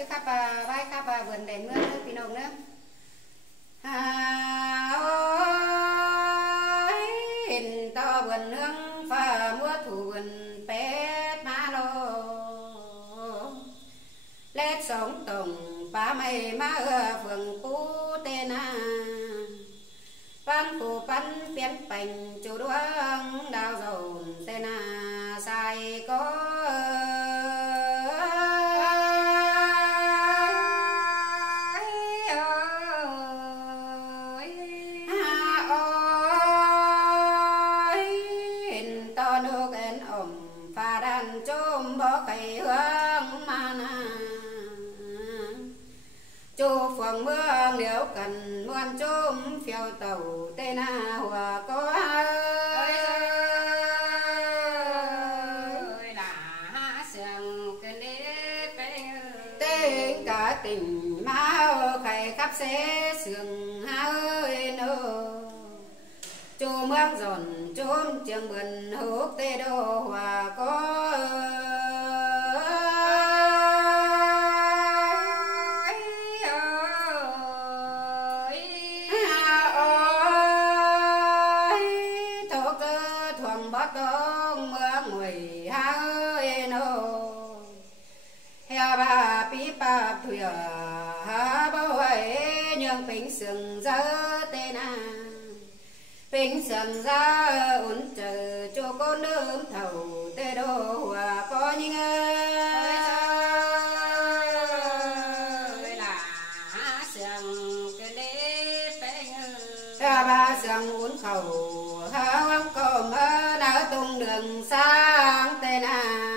chứ khắp vai khắp vườn đèn mưa nữa pin ông nữa ôi hình to vườn nương pha mua thủ vườn pet má lô lết sống tổng ba mày má phường cũ tên à pan cụ pan biến bành chủ đuông đào dồn tên à sai có chu phường mưa nếu cần muôn chôm phiêu tàu tên à hòa có ơi là sương cái tên cả tình máu khai khắp xe sương ơi nô chu mương dồn chôm trường vườn hút tê đô hòa có thuyền bao ấy nhưng bình sừng ra tên à bình sừng ra uốn chờ cho con nương thầu tê đô hòa có những ơi là sừng cái đế phèn ba sừng uốn khẩu hông còn đã tung đường sang tên à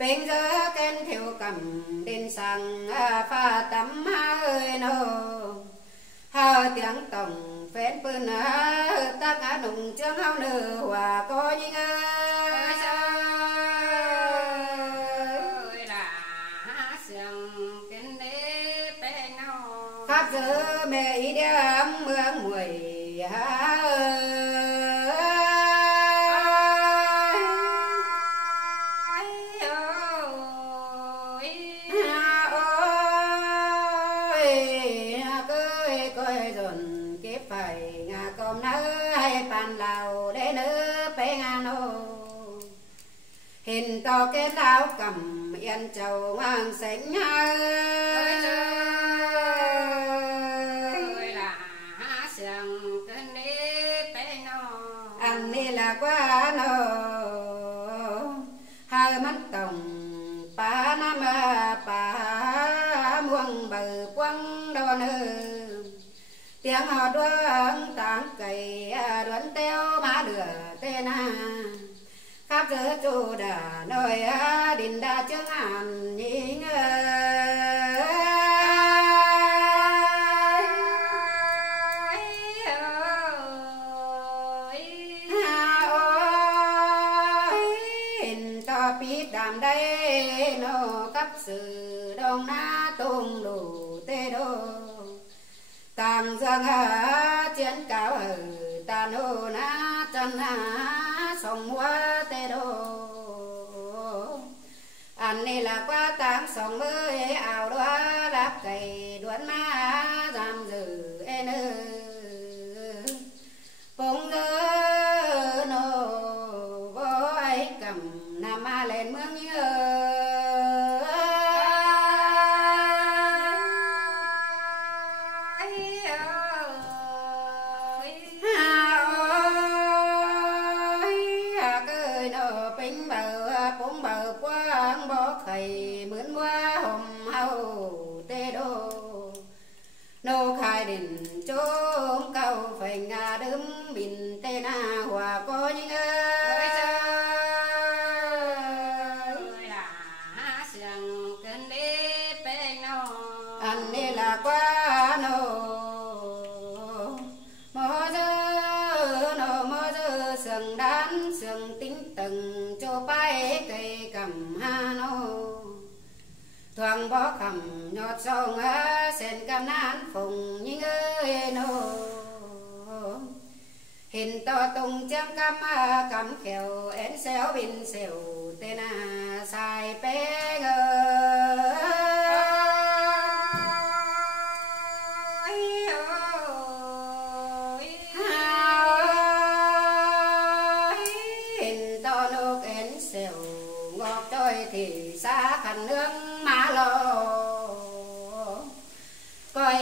bên giữa kênh thiệu cầm đền sang pha tắm hơi nô hơi tiếng tổng phết bươn tác nùng chương hao nư hòa có những ơi là sương kênh đế bê nô khắp giữa mẹ ý đem mưa mùi hình to cái đáo cầm yên châu mang sánh ơi là sương cơn đi bé nó anh đi là quá nó hai mắt tổng ba năm ba muông bờ quăng đo nơ tiếng họ đoán tảng cày đoán teo má đửa tên à khắp giữa chỗ đà nơi đình đà chương hàn nhìn hình to pít đàm đây nó cấp sự đông na tung đủ tê đô tàng dương chiến cáo ở tàn hồ na chân sông mua tê đô anh này là qua táng sông mới ảo đó đáp cày đoán má giam giữ en ơ bông dơ nô vô ấy cầm nam ma lên mương nhớ nô khai đình chốn cầu phải ngà đấm bình tên à hòa có những ơi là sương cơn đi bé nô anh đi là quá nô mơ dơ sương đán sương tính từng cho bay cây cầm ha nô thoáng bó cầm nhọt sông sen cam nán phùng những ơi nô hình to tung trang cam cam khéo én xéo bình xèo tên sai bé ngơ quê xa khăn nương má lô coi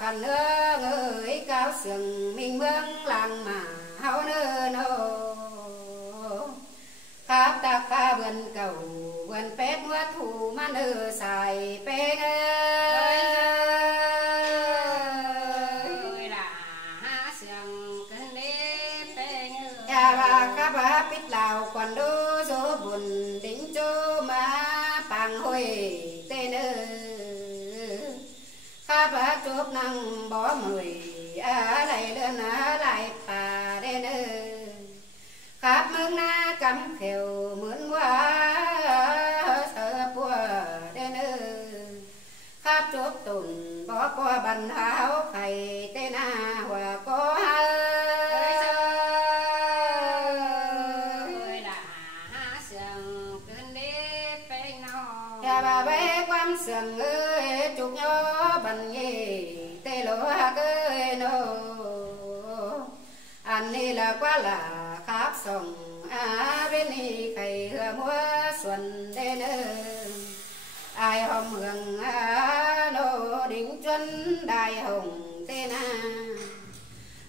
khăn nương ơi cao sương mình mương làng mà hao nơ nô khắp ta pha vườn cầu vườn pét mua thủ mà nơ xài pé ơi là sương cơn đế pé ơi và khắp bít lào còn đô số buồn đính chỗ mà bằng hồi tên ơi khắp chốt năng bỏ mười lại lên lại bà đen ơi khắp mương na cắm khều mướn quá sợ bùa đen ơi khắp chốt tùn bỏ qua bàn háo thầy tên hòa có bà bé quan sườn ơi chụp nhó bằng nghề tê lỗ ơi nô anh đi là quá là khắp sông bên đi cày mua xuân đen ai hôm hưởng nô đỉnh chân đại hồng tên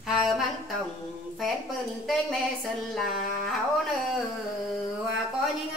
hờ mắn tổng phép bưng tên mê sân là hảo nơ và có những